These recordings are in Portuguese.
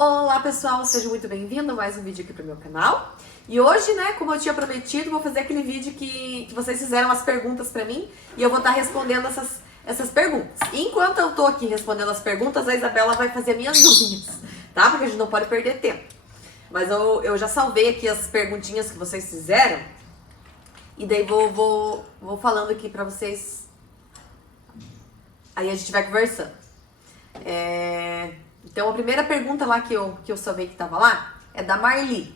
Olá pessoal, seja muito bem-vindo a mais um vídeo aqui pro meu canal. E hoje, né, como eu tinha prometido, vou fazer aquele vídeo que vocês fizeram as perguntas pra mim e eu vou estar respondendo essas perguntas. E enquanto eu tô aqui respondendo as perguntas, a Isabela vai fazer minhas unhas, tá? Porque a gente não pode perder tempo. Mas eu já salvei aqui as perguntinhas que vocês fizeram e daí vou falando aqui pra vocês. Aí a gente vai conversando. Então a primeira pergunta lá que eu salvei que tava lá é da Marli.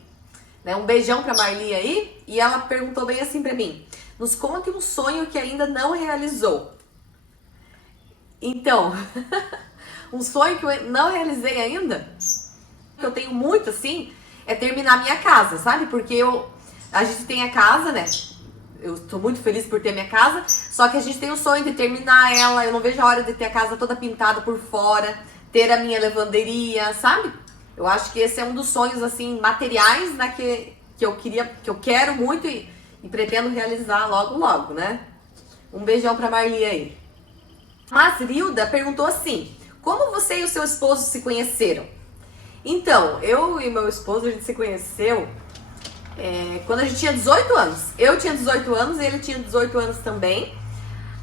Né? Um beijão pra Marli aí. E ela perguntou bem assim pra mim: nos conte um sonho que ainda não realizou. Então, um sonho que eu não realizei ainda, que eu tenho muito assim, é terminar minha casa, sabe? Porque a gente tem a casa, né? Eu tô muito feliz por ter minha casa, só que a gente tem o sonho de terminar ela. Eu não vejo a hora de ter a casa toda pintada por fora, ter a minha lavanderia, sabe? Eu acho que esse é um dos sonhos, assim, materiais, né, que eu quero muito e pretendo realizar logo, logo, né? Um beijão pra Marli aí. Mas Rilda perguntou assim: como você e o seu esposo se conheceram? Então, eu e meu esposo, a gente se conheceu quando a gente tinha 18 anos. Eu tinha 18 anos e ele tinha 18 anos também.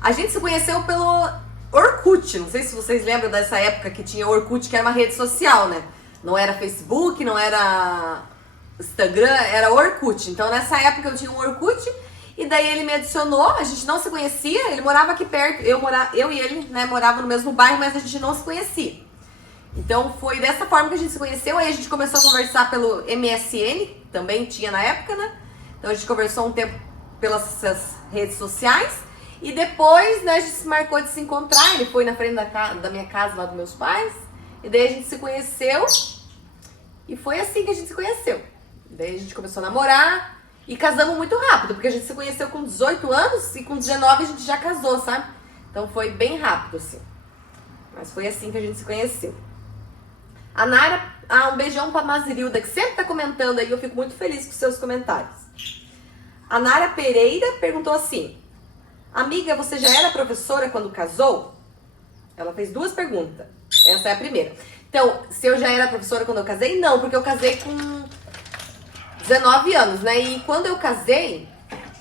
A gente se conheceu pelo Orkut. Não sei se vocês lembram dessa época que tinha Orkut, que era uma rede social, né? Não era Facebook, não era Instagram, era Orkut. Então nessa época eu tinha um Orkut e daí ele me adicionou. A gente não se conhecia, ele morava aqui perto. Eu e ele, né, moravam no mesmo bairro, mas a gente não se conhecia. Então foi dessa forma que a gente se conheceu. Aí a gente começou a conversar pelo MSN, também tinha na época, né? Então a gente conversou um tempo pelas redes sociais. E depois, né, a gente se marcou de se encontrar. Ele foi na frente da minha casa, lá dos meus pais. E daí a gente se conheceu. E foi assim que a gente se conheceu. Daí a gente começou a namorar. E casamos muito rápido, porque a gente se conheceu com 18 anos. E com 19 a gente já casou, sabe? Então foi bem rápido, assim. Mas foi assim que a gente se conheceu. A Nara, um beijão pra Mazirilda, que sempre tá comentando aí. Eu fico muito feliz com seus comentários. A Nara Pereira perguntou assim: amiga, você já era professora quando casou? Ela fez duas perguntas. Essa é a primeira. Então, se eu já era professora quando eu casei? Não, porque eu casei com 19 anos, né? E quando eu casei,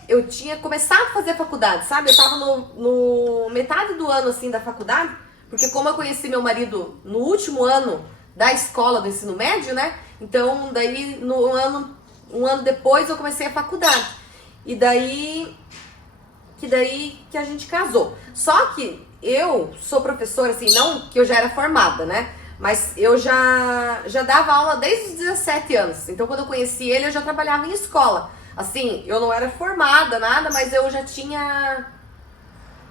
eu tinha começado a fazer faculdade, sabe? Eu tava no metade do ano, assim, da faculdade. Porque como eu conheci meu marido no último ano da escola do ensino médio, né? Então, daí, um ano depois, eu comecei a faculdade. E daí que a gente casou. Só que eu sou professora, assim, não que eu já era formada, né? Mas eu já dava aula desde os 17 anos. Então, quando eu conheci ele, eu já trabalhava em escola. Assim, eu não era formada, nada, mas eu já tinha...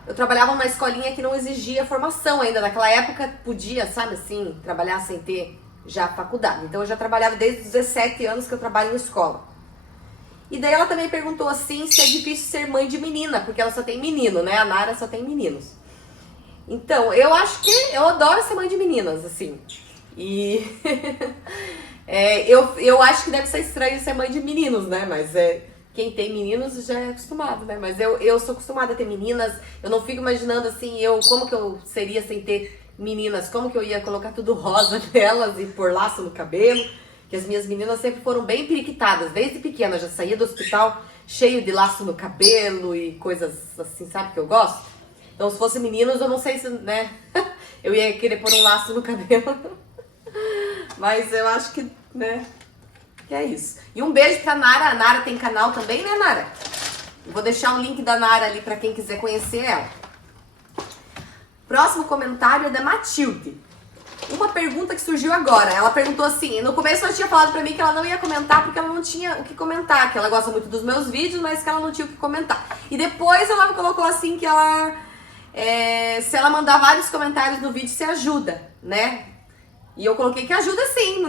Eu trabalhava numa escolinha que não exigia formação ainda. Naquela época, podia, sabe, assim, trabalhar sem ter já faculdade. Então, eu já trabalhava desde os 17 anos que eu trabalho em escola. E daí ela também perguntou assim se é difícil ser mãe de menina, porque ela só tem menino, né? A Nara só tem meninos. Então, eu acho que eu adoro ser mãe de meninas, assim. E eu acho que deve ser estranho ser mãe de meninos, né? Mas quem tem meninos já é acostumado, né? Mas eu sou acostumada a ter meninas. Eu não fico imaginando assim, como que eu seria sem ter meninas? Como que eu ia colocar tudo rosa nelas e pôr laço no cabelo? Que as minhas meninas sempre foram bem periquitadas, desde pequena. Já saía do hospital cheio de laço no cabelo e coisas assim, sabe, que eu gosto? Então, se fosse meninos, eu não sei se, né, eu ia querer pôr um laço no cabelo. Mas eu acho que, né, que é isso. E um beijo pra Nara. A Nara tem canal também, né, Nara? Eu vou deixar o link da Nara ali pra quem quiser conhecer ela. Próximo comentário é da Matilde. Uma pergunta que surgiu agora. Ela perguntou assim: no começo ela tinha falado pra mim que ela não ia comentar porque ela não tinha o que comentar, que ela gosta muito dos meus vídeos, mas que ela não tinha o que comentar. E depois ela me colocou assim que ela, se ela mandar vários comentários no vídeo, se ajuda, né? E eu coloquei que ajuda sim,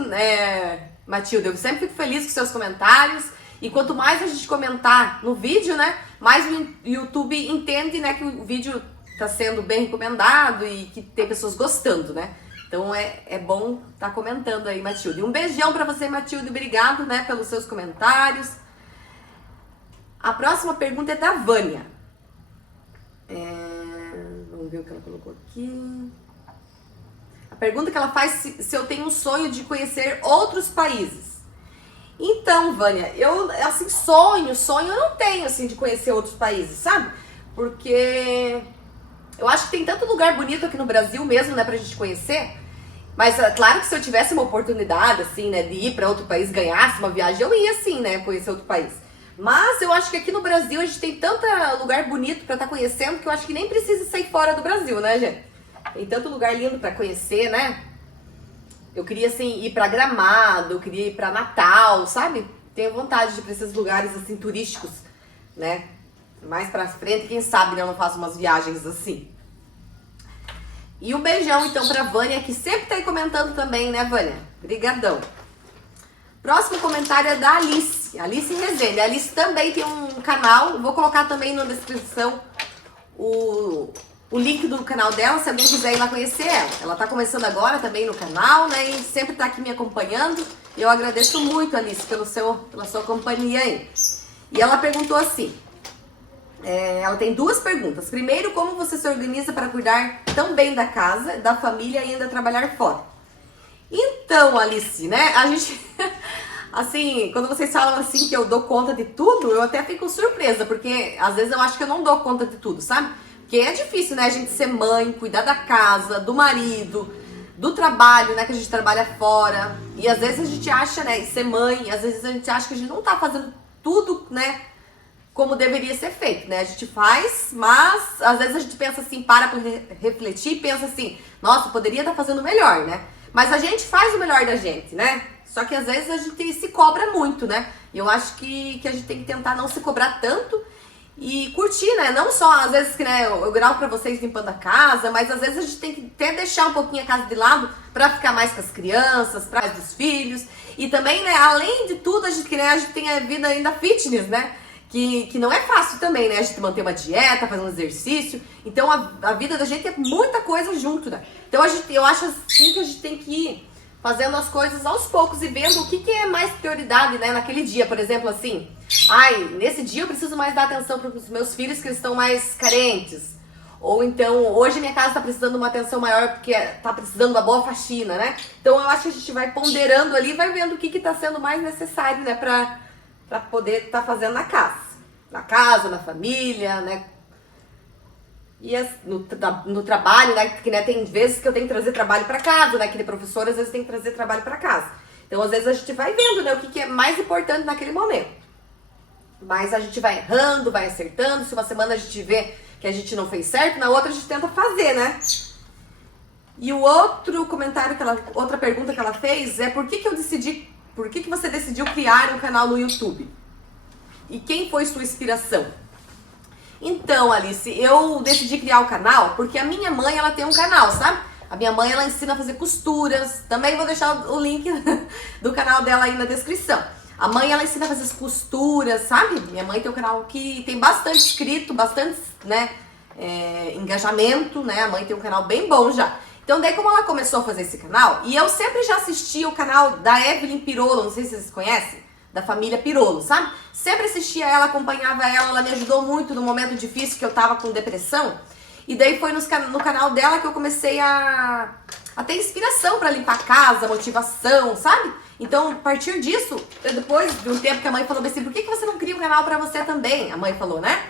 Matilde. Eu sempre fico feliz com seus comentários. E quanto mais a gente comentar no vídeo, né, mais o YouTube entende, né, que o vídeo tá sendo bem recomendado e que tem pessoas gostando, né? Então é bom estar comentando aí, Matilde. Um beijão pra você, Matilde. Obrigado, né, pelos seus comentários. A próxima pergunta é da Vânia. Vamos ver o que ela colocou aqui. pergunta que ela faz se eu tenho um sonho de conhecer outros países. Então, Vânia, eu, assim, sonho eu não tenho, assim, de conhecer outros países, sabe? Porque eu acho que tem tanto lugar bonito aqui no Brasil mesmo, né, pra gente conhecer. Mas, claro que se eu tivesse uma oportunidade, assim, né, de ir pra outro país, ganhasse uma viagem, eu ia, sim, né, conhecer outro país. Mas eu acho que aqui no Brasil a gente tem tanto lugar bonito pra estar conhecendo que eu acho que nem precisa sair fora do Brasil, né, gente? Tem tanto lugar lindo pra conhecer, né? Eu queria, assim, ir pra Gramado, eu queria ir pra Natal, sabe? Tenho vontade de ir pra esses lugares, assim, turísticos, né? Mais pra frente, quem sabe, né, eu não faço umas viagens assim. E um beijão, então, pra Vânia, que sempre tá aí comentando também, né, Vânia? Brigadão. Próximo comentário é da Alice, Alice Rezende. A Alice também tem um canal, vou colocar também na descrição o link do canal dela, se alguém quiser ir lá conhecer ela. Ela tá começando agora também no canal, né, e sempre tá aqui me acompanhando. E eu agradeço muito, Alice, pela sua companhia aí. E ela perguntou assim, ela tem duas perguntas. Primeiro, como você se organiza para cuidar tão bem da casa, da família e ainda trabalhar fora? Então, Alice, né, a gente... Assim, quando vocês falam assim que eu dou conta de tudo, eu até fico surpresa, porque às vezes eu acho que eu não dou conta de tudo, sabe? Porque é difícil, né, a gente ser mãe, cuidar da casa, do marido, do trabalho, né, que a gente trabalha fora. E às vezes a gente acha, né, ser mãe, às vezes a gente acha que a gente não tá fazendo tudo, né, como deveria ser feito, né? A gente faz, mas às vezes a gente pensa assim, para refletir e pensa assim, nossa, poderia estar fazendo melhor, né? Mas a gente faz o melhor da gente, né? Só que às vezes a gente se cobra muito, né? E eu acho que a gente tem que tentar não se cobrar tanto e curtir, né? Não só, às vezes, que né, eu gravo pra vocês limpando a casa, mas às vezes a gente tem que até deixar um pouquinho a casa de lado pra ficar mais com as crianças, pra mais dos filhos. E também, né, além de tudo, a gente tem a vida ainda fitness, né? Que não é fácil também, né? A gente manter uma dieta, fazer um exercício. Então a vida da gente é muita coisa junto, né? Então eu acho assim que a gente tem que ir fazendo as coisas aos poucos e vendo o que é mais prioridade, né, naquele dia. Por exemplo, assim, nesse dia eu preciso mais dar atenção para os meus filhos que estão mais carentes. Ou então, hoje minha casa está precisando de uma atenção maior porque está precisando de uma boa faxina, né? Então eu acho que a gente vai ponderando ali, vai vendo o que está sendo mais necessário, né, para poder estar fazendo na casa. Na casa, na família, né? E no trabalho, né? Que né, tem vezes que eu tenho que trazer trabalho para casa, né? Aquele professor às vezes tem que trazer trabalho para casa. Então, às vezes a gente vai vendo, né? O que é mais importante naquele momento. Mas a gente vai errando, vai acertando. Se uma semana a gente vê que a gente não fez certo, na outra a gente tenta fazer, né? E o outro comentário, outra pergunta que ela fez é por que você decidiu criar um canal no YouTube? E quem foi sua inspiração? Então, Alice, eu decidi criar o canal porque a minha mãe, ela tem um canal, sabe? A minha mãe, ela ensina a fazer costuras. Também vou deixar o link do canal dela aí na descrição. A mãe, ela ensina a fazer as costuras, sabe? Minha mãe tem um canal que tem bastante inscrito, bastante, né, engajamento, né? A mãe tem um canal bem bom já. Então, daí como ela começou a fazer esse canal, e eu sempre já assisti o canal da Evelyn Pirolo, não sei se vocês conhecem, da família Pirolo, sabe? Sempre assistia ela, acompanhava ela me ajudou muito no momento difícil que eu tava com depressão. E daí foi no canal dela que eu comecei a ter inspiração pra limpar a casa, motivação, sabe? Então, a partir disso, depois de um tempo que a mãe falou assim, por que você não cria um canal pra você também? A mãe falou, né?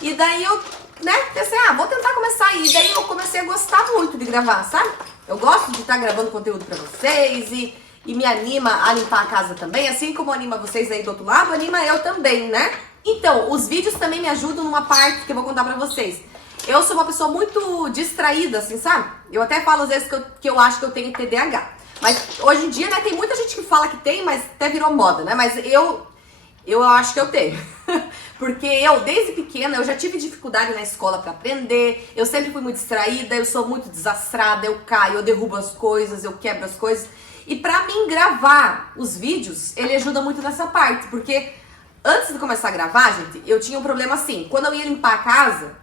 E daí eu, né, pensei, vou tentar começar. E daí eu comecei a gostar muito de gravar, sabe? Eu gosto de estar gravando conteúdo pra vocês e me anima a limpar a casa também, assim como anima vocês aí do outro lado, anima eu também, né? Então, os vídeos também me ajudam numa parte que eu vou contar pra vocês. Eu sou uma pessoa muito distraída, assim, sabe? Eu até falo às vezes que eu acho que eu tenho TDAH. Mas hoje em dia, né, tem muita gente que fala que tem, mas até virou moda, né? Mas eu acho que eu tenho. Porque eu, desde pequena, eu já tive dificuldade na escola pra aprender, eu sempre fui muito distraída, eu sou muito desastrada, eu caio, eu derrubo as coisas, eu quebro as coisas. E pra mim gravar os vídeos, ele ajuda muito nessa parte, porque antes de começar a gravar, gente, eu tinha um problema assim, quando eu ia limpar a casa,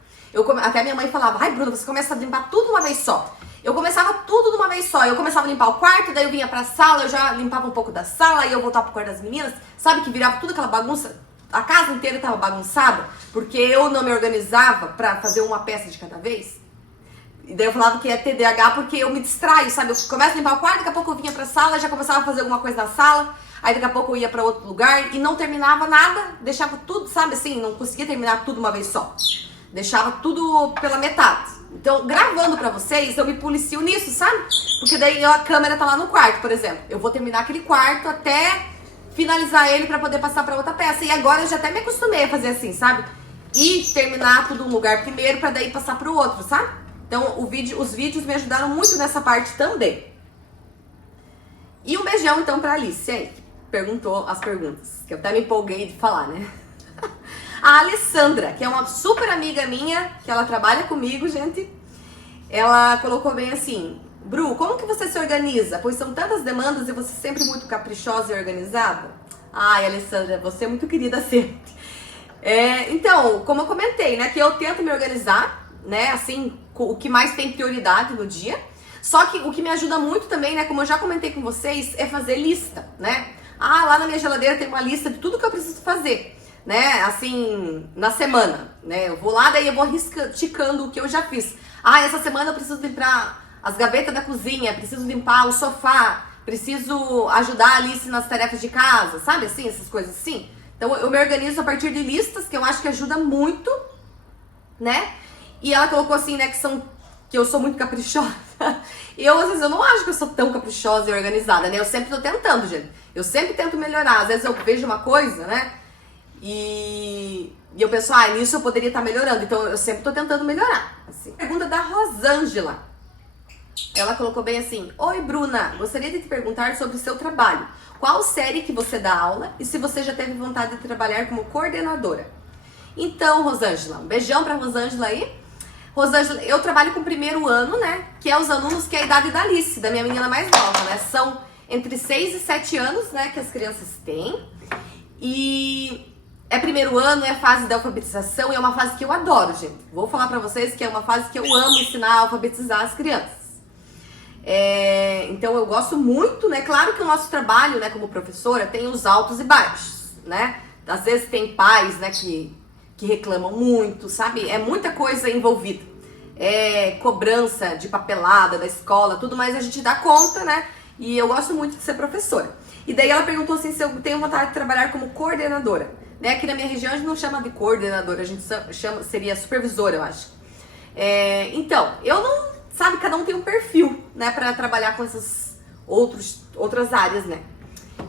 até minha mãe falava, ai Bruna, você começa a limpar tudo de uma vez só. Eu começava tudo de uma vez só, eu começava a limpar o quarto, daí eu vinha pra sala, eu já limpava um pouco da sala, aí eu voltava pro quarto das meninas, sabe que virava tudo aquela bagunça, a casa inteira tava bagunçada, porque eu não me organizava pra fazer uma peça de cada vez. E daí eu falava que é TDAH porque eu me distraio, sabe? Eu começo a limpar o quarto, daqui a pouco eu vinha pra sala, já começava a fazer alguma coisa na sala, aí daqui a pouco eu ia pra outro lugar e não terminava nada, deixava tudo, sabe assim, não conseguia terminar tudo uma vez só. Deixava tudo pela metade. Então, gravando pra vocês, eu me policio nisso, sabe? Porque daí a câmera tá lá no quarto, por exemplo. Eu vou terminar aquele quarto até finalizar ele pra poder passar pra outra peça. E agora eu já até me acostumei a fazer assim, sabe? E terminar tudo um lugar primeiro pra daí passar pro outro, sabe? Então, os vídeos me ajudaram muito nessa parte também. E um beijão, então, pra Alice aí, que perguntou as perguntas. Que eu até me empolguei de falar, né? A Alessandra, que é uma super amiga minha, que ela trabalha comigo, gente. Ela colocou bem assim: Bru, como que você se organiza? Pois são tantas demandas e você sempre muito caprichosa e organizada. Ai, Alessandra, você é muito querida sempre. Então, como eu comentei, né, que eu tento me organizar, né, assim, o que mais tem prioridade no dia. Só que o que me ajuda muito também, né, como eu já comentei com vocês, é fazer lista, né? Ah, lá na minha geladeira tem uma lista de tudo que eu preciso fazer, né, assim, na semana, né? Eu vou lá, daí eu vou ticando o que eu já fiz. Ah, essa semana eu preciso limpar as gavetas da cozinha, preciso limpar o sofá, preciso ajudar a Alice nas tarefas de casa, sabe assim, essas coisas assim. Então eu me organizo a partir de listas, que eu acho que ajuda muito, né? E ela colocou assim, né, que eu sou muito caprichosa. E às vezes, eu não acho que eu sou tão caprichosa e organizada, né? Eu sempre tô tentando, gente. Eu sempre tento melhorar. Às vezes eu vejo uma coisa, né? E eu penso, nisso eu poderia estar melhorando. Então eu sempre tô tentando melhorar. Assim. Pergunta da Rosângela. Ela colocou bem assim: Oi, Bruna, gostaria de te perguntar sobre o seu trabalho. Qual série que você dá aula e se você já teve vontade de trabalhar como coordenadora? Então, Rosângela, um beijão pra Rosângela aí. Rosângela, eu trabalho com o primeiro ano, né? Que é os alunos que é a idade da Alice, da minha menina mais nova, né? São entre 6 e 7 anos, né, que as crianças têm. E é primeiro ano, é a fase da alfabetização e é uma fase que eu adoro, gente. Vou falar pra vocês que é uma fase que eu amo ensinar a alfabetizar as crianças. Então eu gosto muito, né? Claro que o nosso trabalho, né, como professora, tem os altos e baixos, né? Às vezes tem pais, né, que reclamam muito, sabe? É muita coisa envolvida. É cobrança de papelada da escola, tudo mais, a gente dá conta, né? E eu gosto muito de ser professora. E daí ela perguntou assim se eu tenho vontade de trabalhar como coordenadora. Né? Aqui na minha região a gente não chama de coordenadora, a gente chama, seria supervisora, eu acho. Então, eu não... Sabe, cada um tem um perfil, né, pra trabalhar com essas outras áreas, né?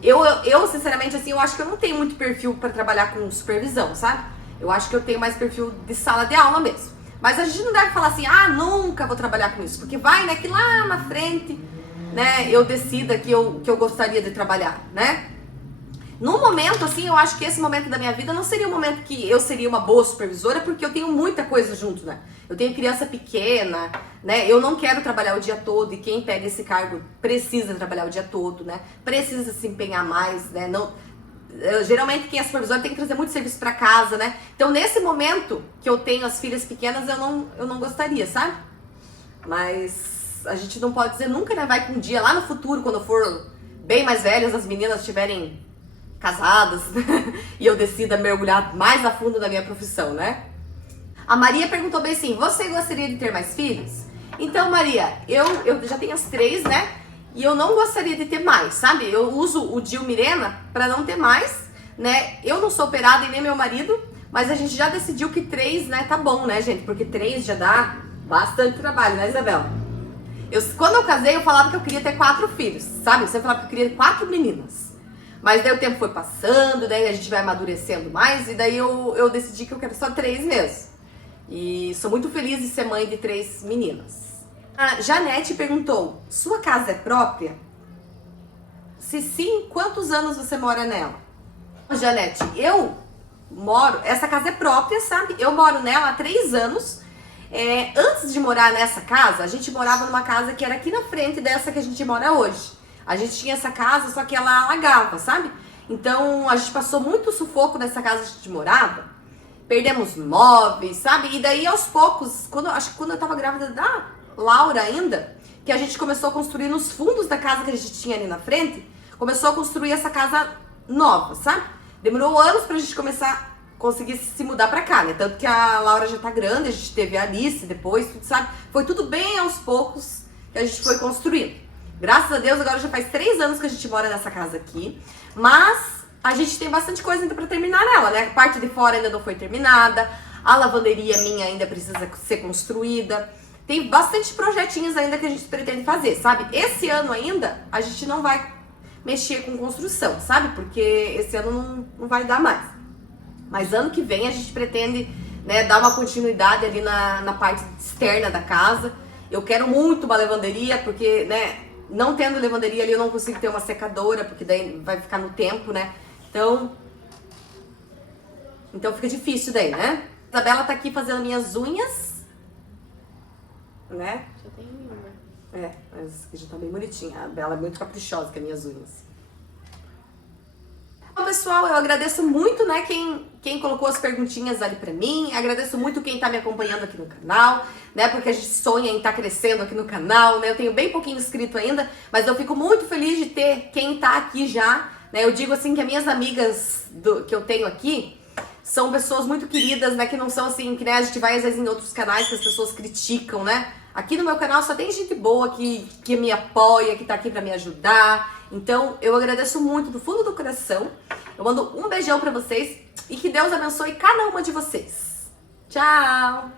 Eu, sinceramente, assim, eu acho que eu não tenho muito perfil pra trabalhar com supervisão, sabe? Eu acho que eu tenho mais perfil de sala de aula mesmo. Mas a gente não deve falar assim, nunca vou trabalhar com isso. Porque vai, né, que lá na frente, né, eu decida que eu gostaria de trabalhar, né? No momento, assim, eu acho que esse momento da minha vida não seria um momento que eu seria uma boa supervisora, porque eu tenho muita coisa junto, né? Eu tenho criança pequena, né? Eu não quero trabalhar o dia todo e quem pega esse cargo precisa trabalhar o dia todo, né? Precisa se empenhar mais, né? Geralmente quem é supervisor tem que trazer muito serviço pra casa, né? Então nesse momento que eu tenho as filhas pequenas, eu não gostaria, sabe? Mas a gente não pode dizer nunca, né? Vai que um dia lá no futuro, quando eu for bem mais velhas, as meninas estiverem casadas, né? E eu decida mergulhar mais a fundo na minha profissão, né? A Maria perguntou bem assim: você gostaria de ter mais filhos? Então, Maria, eu já tenho as 3, né? E eu não gostaria de ter mais, sabe? Eu uso o DIU Mirena pra não ter mais, né? Eu não sou operada e nem meu marido, mas a gente já decidiu que 3, né, tá bom, né, gente? Porque 3 já dá bastante trabalho, né, Isabel? Quando eu casei, eu falava que eu queria ter 4 filhos, sabe? Eu sempre falava que eu queria 4 meninas. Mas daí o tempo foi passando, daí a gente vai amadurecendo mais, e daí eu decidi que eu quero só 3 mesmo. E sou muito feliz de ser mãe de 3 meninas. A Janete perguntou: sua casa é própria? Se sim, quantos anos você mora nela? Janete, essa casa é própria, sabe? Eu moro nela há 3 anos. Antes de morar nessa casa, a gente morava numa casa que era aqui na frente dessa que a gente mora hoje. A gente tinha essa casa, só que ela alagava, sabe? Então a gente passou muito sufoco nessa casa que a gente morava. Perdemos móveis, sabe? E daí aos poucos, acho que quando eu tava grávida da Laura ainda, que a gente começou a construir nos fundos da casa que a gente tinha ali na frente, começou a construir essa casa nova, sabe? Demorou anos pra gente começar a conseguisse se mudar pra cá, né? Tanto que a Laura já tá grande, a gente teve a Alice depois, tudo, sabe? Foi tudo bem aos poucos que a gente foi construindo. Graças a Deus, agora já faz 3 anos que a gente mora nessa casa aqui, mas a gente tem bastante coisa ainda pra terminar nela, né? A parte de fora ainda não foi terminada, a lavanderia minha ainda precisa ser construída. Tem bastante projetinhos ainda que a gente pretende fazer, sabe? Esse ano ainda a gente não vai mexer com construção, sabe? Porque esse ano não vai dar mais. Mas ano que vem a gente pretende, né, dar uma continuidade ali na parte externa da casa. Eu quero muito uma lavanderia, porque, né, não tendo lavanderia ali eu não consigo ter uma secadora, porque daí vai ficar no tempo, né? Então fica difícil daí, né? A Isabela tá aqui fazendo minhas unhas, né? Já tem uma. Mas aqui já tá bem bonitinha. A Bela é muito caprichosa com as minhas unhas. Bom, pessoal, eu agradeço muito, né, quem colocou as perguntinhas ali pra mim. Agradeço muito quem tá me acompanhando aqui no canal, né, porque a gente sonha em estar crescendo aqui no canal, né. Eu tenho bem pouquinho inscrito ainda, mas eu fico muito feliz de ter quem tá aqui já, né. Eu digo assim que as minhas amigas que eu tenho aqui são pessoas muito queridas, né, que não são assim, que, né, a gente vai às vezes em outros canais que as pessoas criticam, né. Aqui no meu canal só tem gente boa que me apoia, que tá aqui pra me ajudar. Então, eu agradeço muito do fundo do coração. Eu mando um beijão pra vocês e que Deus abençoe cada uma de vocês. Tchau!